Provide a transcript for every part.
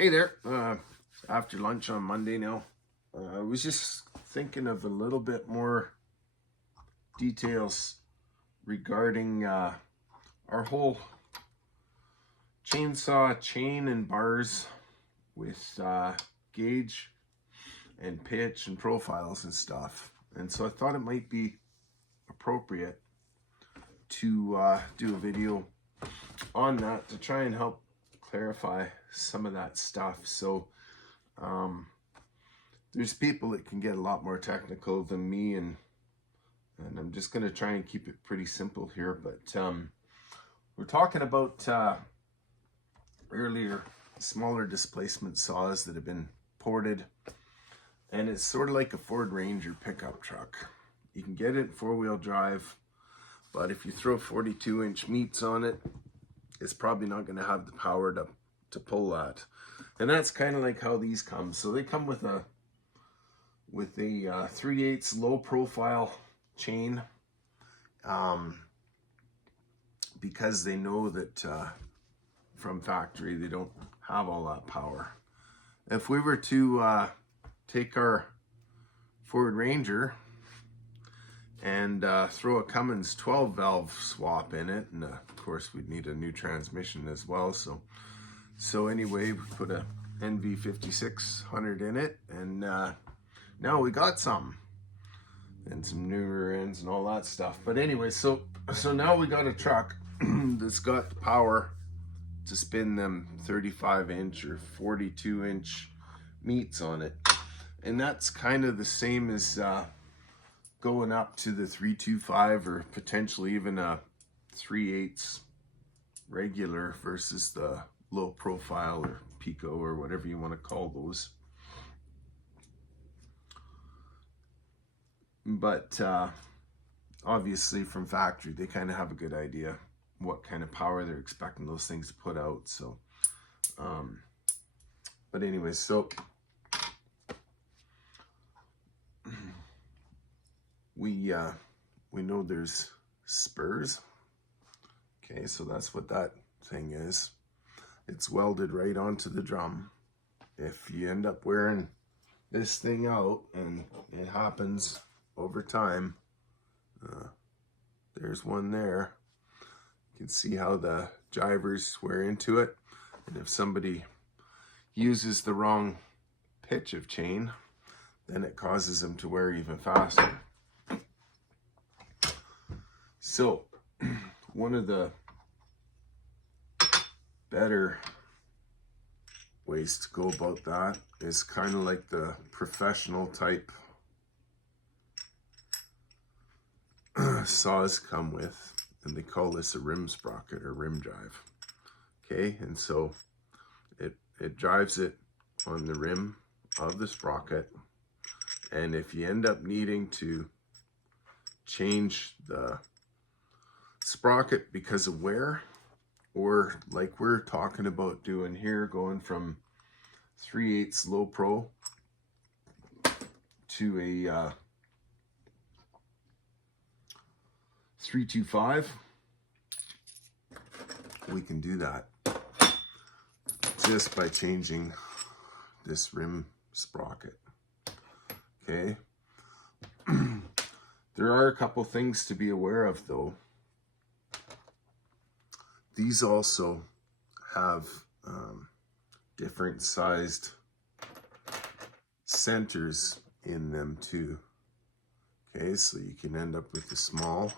Hey there, after lunch on Monday now, I was just thinking of a little bit more details regarding our whole chainsaw chain and bars with gauge and pitch and profiles and stuff. And so I thought it might be appropriate to do a video on that to try and help clarify some of that stuff. So there's people that can get a lot more technical than me, and I'm just going to try and keep it pretty simple here. But we're talking about earlier smaller displacement saws that have been ported, and it's sort of like a Ford Ranger pickup truck. You can get it four-wheel drive, but if you throw 42-inch meats on it, it's probably not going to have the power to pull that. And that's kind of like how these come. So they come with a 3/8 low profile chain, because they know that from factory they don't have all that power. If we were to take our Ford Ranger and throw a Cummins 12 valve swap in it, and of course we'd need a new transmission as well, so anyway, we put a NV5600 in it, and now we got some, and some new rear ends and all that stuff. But anyway, so now we got a truck that's got the power to spin them 35-inch or 42-inch meats on it, and that's kind of the same as going up to the 325 or potentially even a 3/8 regular versus the low profile or Pico or whatever you want to call those. But obviously from factory they kind of have a good idea what kind of power they're expecting those things to put out. So but anyway, so we know there's spurs. Okay, so that's what that thing is. It's welded right onto the drum. If you end up wearing this thing out, and it happens over time, there's one there. You can see how the jivers wear into it, and if somebody uses the wrong pitch of chain, then it causes them to wear even faster. So one of the better ways to go about that is kind of like the professional type saws come with, and they call this a rim sprocket or rim drive. Okay, and so it drives it on the rim of the sprocket, and if you end up needing to change the sprocket because of wear, or like we're talking about doing here, going from 3/8 low pro to a 325, we can do that just by changing this rim sprocket. Okay. There are a couple things to be aware of though. These also have different sized centers in them too. Okay, so you can end up with a small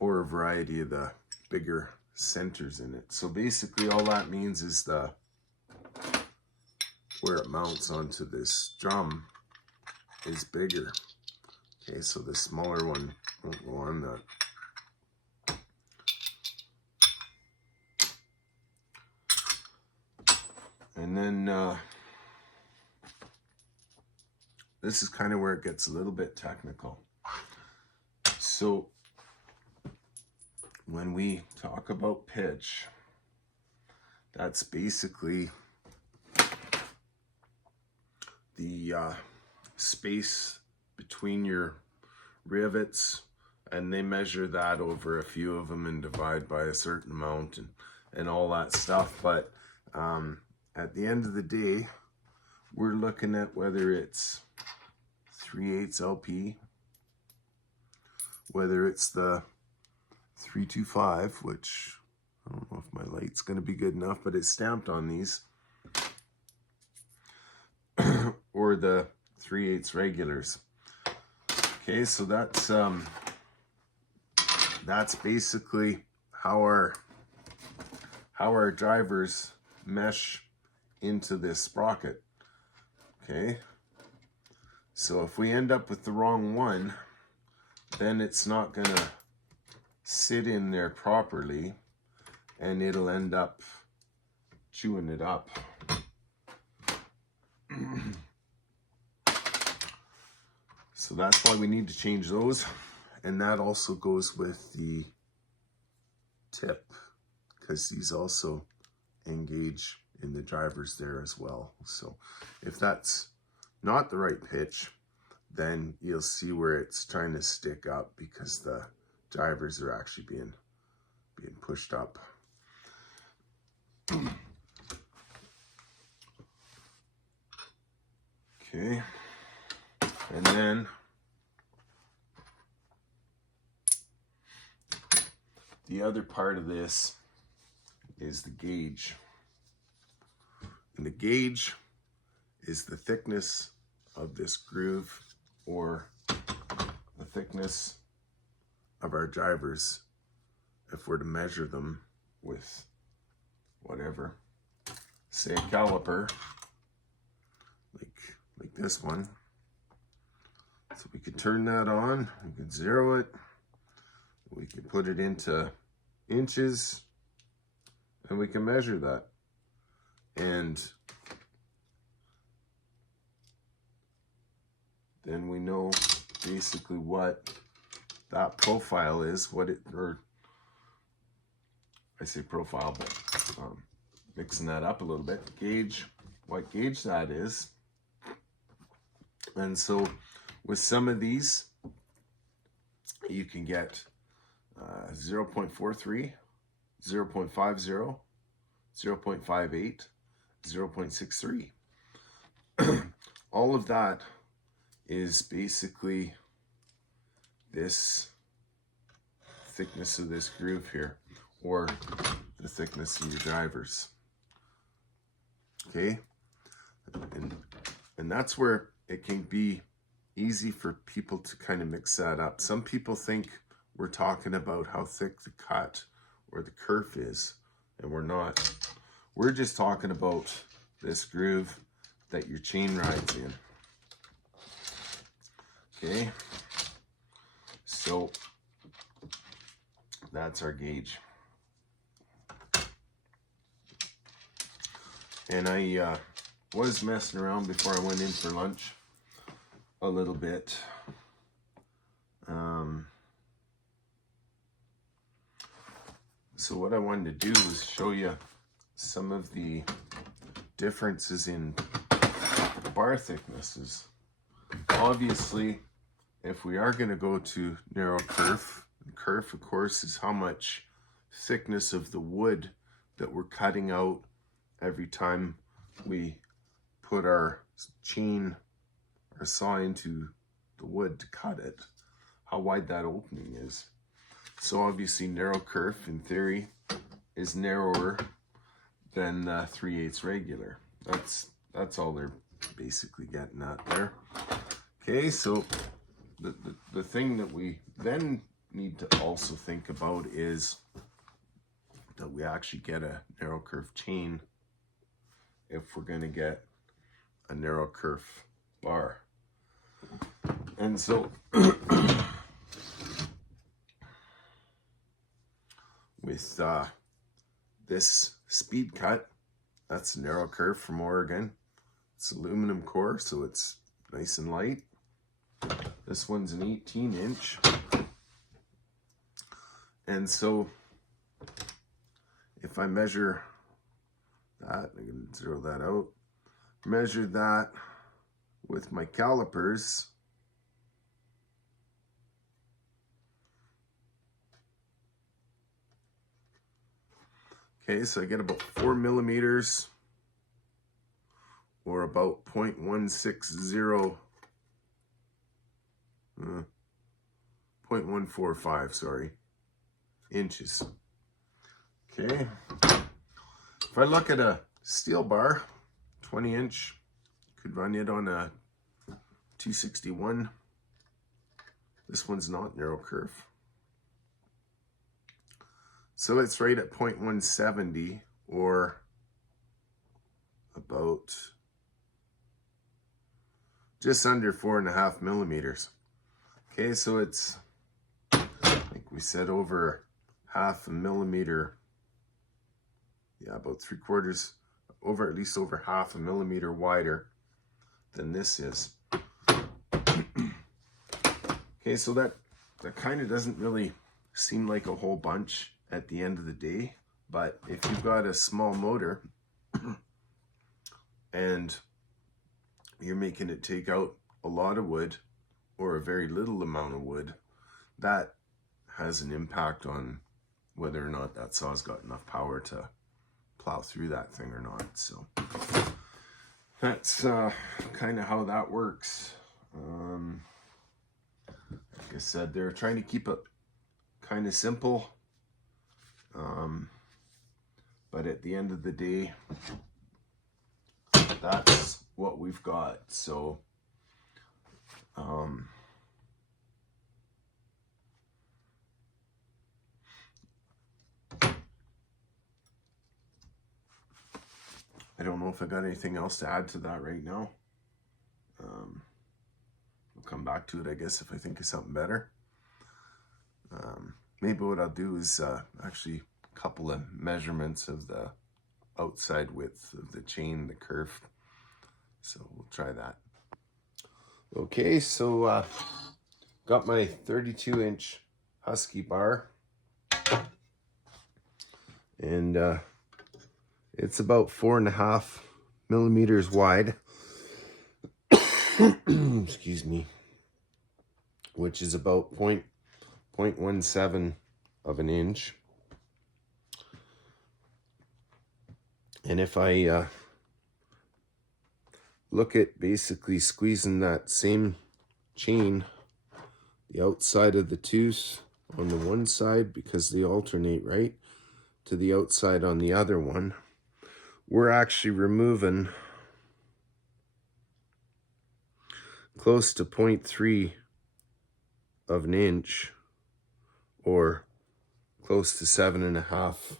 or a variety of the bigger centers in it. So basically all that means is where it mounts onto this drum is bigger. Okay, so the smaller one won't go on that. And then this is kind of where it gets a little bit technical. So when we talk about pitch, that's basically the space between your rivets, and they measure that over a few of them and divide by a certain amount, and all that stuff. But at the end of the day, we're looking at whether it's 3/8 LP, whether it's the 325, which I don't know if my light's going to be good enough, but it's stamped on these, or the 3/8 regulars. Okay, so that's basically how our drivers mesh into this sprocket. Okay, so if we end up with the wrong one, then it's not gonna sit in there properly, and it'll end up chewing it up. So that's why we need to change those, and that also goes with the tip, because these also engage in the drivers there as well. So if that's not the right pitch, then you'll see where it's trying to stick up because the drivers are actually being pushed up. Okay, and then the other part of this is the gauge. And the gauge is the thickness of this groove, or the thickness of our drivers if we're to measure them with whatever, say a caliper, like this one. So we could turn that on, we could zero it, we could put it into inches, and we can measure that. And then we know basically what that profile is, what it, or I say profile, but mixing that up a little bit, gauge, what gauge that is. And so with some of these, you can get 0.43, 0.50, 0.58, 0.63. All of that is basically this thickness of this groove here, or the thickness of your drivers. Okay, and that's where it can be easy for people to kind of mix that up. Some people think we're talking about how thick the cut or the kerf is, and we're not. We're just talking about this groove that your chain rides in. Okay, so that's our gauge. And I was messing around before I went in for lunch a little bit. So what I wanted to do was show you some of the differences in bar thicknesses. Obviously, if we are going to go to narrow kerf, kerf of course is how much thickness of the wood that we're cutting out every time we put our chain or saw into the wood to cut it, how wide that opening is. So obviously narrow kerf in theory is narrower than 3/8 regular. That's all they're basically getting at there. Okay, so the thing that we then need to also think about is that we actually get a narrow kerf chain if we're going to get a narrow kerf bar. And so with this speed cut, that's a narrow kerf from Oregon. It's aluminum core, so it's nice and light. This one's an 18-inch. And so if I measure that, I'm going to zero that out, measure that with my calipers, Okay, so I get about 4 millimeters, or about 0.160, 0.145, sorry, inches. Okay, if I look at a steel bar, 20 inch, could run it on a 261. This one's not narrow kerf. So it's right at 0.170, or about just under 4.5 millimeters. Okay, so it's, I think we said over 0.5 millimeter. Yeah, about 3/4, at least over 0.5 millimeter wider than this is. Okay, so that kind of doesn't really seem like a whole bunch at the end of the day, but if you've got a small motor and you're making it take out a lot of wood or a very little amount of wood, that has an impact on whether or not that saw's got enough power to plow through that thing or not. So that's kind of how that works. Like I said, they're trying to keep it kind of simple, but at the end of the day, that's what we've got. So I don't know if I got anything else to add to that right now. We'll come back to it, I guess, if I think of something better. Maybe what I'll do is actually a couple of measurements of the outside width of the chain, the kerf. So we'll try that. Okay, so got my 32-inch Husky bar, and it's about 4.5 millimeters wide. Excuse me, which is about 0.17 of an inch. And if I look at basically squeezing that same chain, the outside of the tooth on the one side, because they alternate, right, to the outside on the other one, we're actually removing close to 0.3 of an inch, or close to 7.5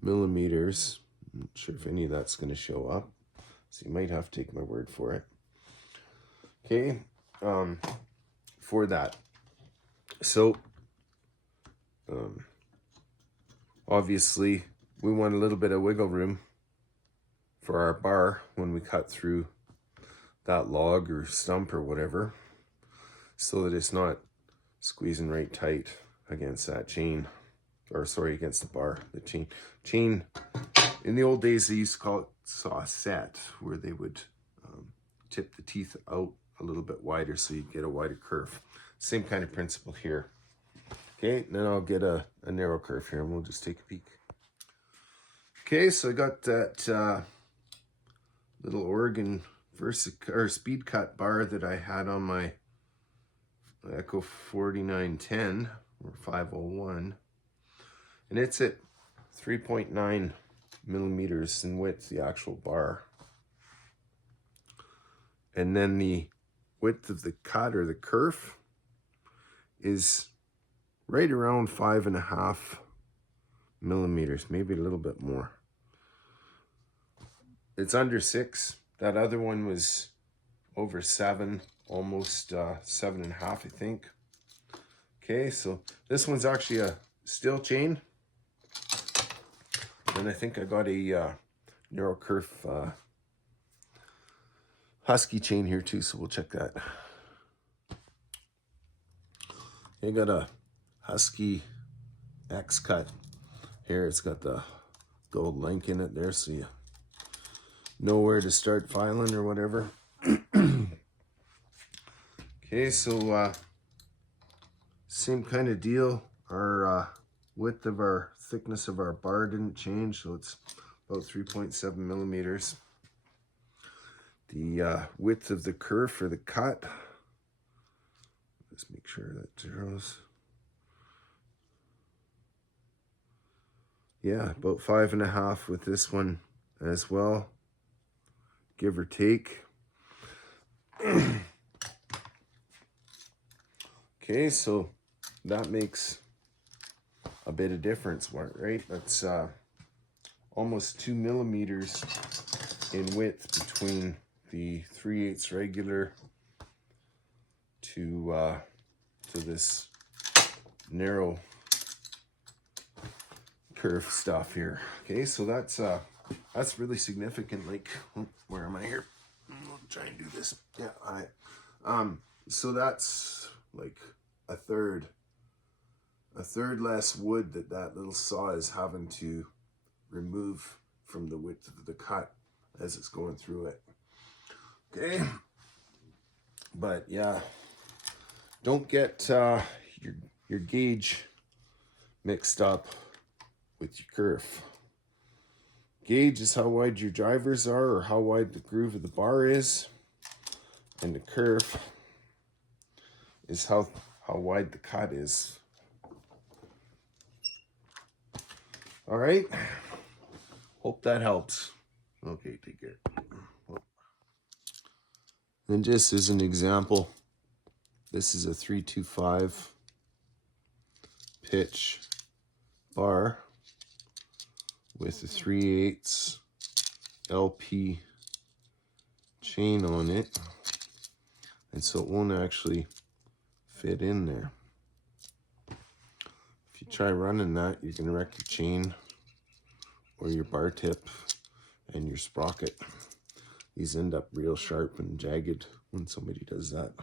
millimeters. I'm not sure if any of that's going to show up, so you might have to take my word for it. Okay, for that. So, obviously, we want a little bit of wiggle room for our bar when we cut through that log or stump or whatever, so that it's not squeezing right tight against that chain, or sorry, against the bar. The chain in the old days, they used to call it saw set, where they would tip the teeth out a little bit wider so you get a wider kerf. Same kind of principle here. Okay, then I'll get a narrow kerf here, and we'll just take a peek. Okay, so I got that little Oregon speed cut bar that I had on my Echo 4910 or 501, and it's at 3.9 millimeters in width, the actual bar. And then the width of the cut, or the kerf, is right around 5.5 millimeters, maybe a little bit more. It's under 6. That other one was over 7, almost 7.5, I think. Okay, so this one's actually a steel chain, and I think I got a narrow kerf Husky chain here too, so we'll check that. I got a Husky X cut here. It's got the gold link in it there, so you know where to start filing or whatever. Okay, so same kind of deal. Our width of our thickness of our bar didn't change, so it's about 3.7 millimeters. The width of the kerf for the cut, let's make sure that zeros. Yeah, about 5.5 with this one as well, give or take. Okay, so that makes a bit of difference, right? That's almost 2 millimeters in width between the 3/8 regular to this narrow kerf stuff here. Okay, so that's really significant. Like, where am I here? I'll try and do this. Yeah, so that's like a third less wood that little saw is having to remove from the width of the cut as it's going through it. Okay, but yeah, don't get your gauge mixed up with your kerf. Gauge is how wide your drivers are, or how wide the groove of the bar is, and the kerf is how wide the cut is. All right, hope that helps. Okay, take care. And just as an example, this is a 325 pitch bar with a 3/8 LP chain on it, and so it won't actually fit in there. If you try running that, you can wreck your chain or your bar tip and your sprocket. These end up real sharp and jagged when somebody does that.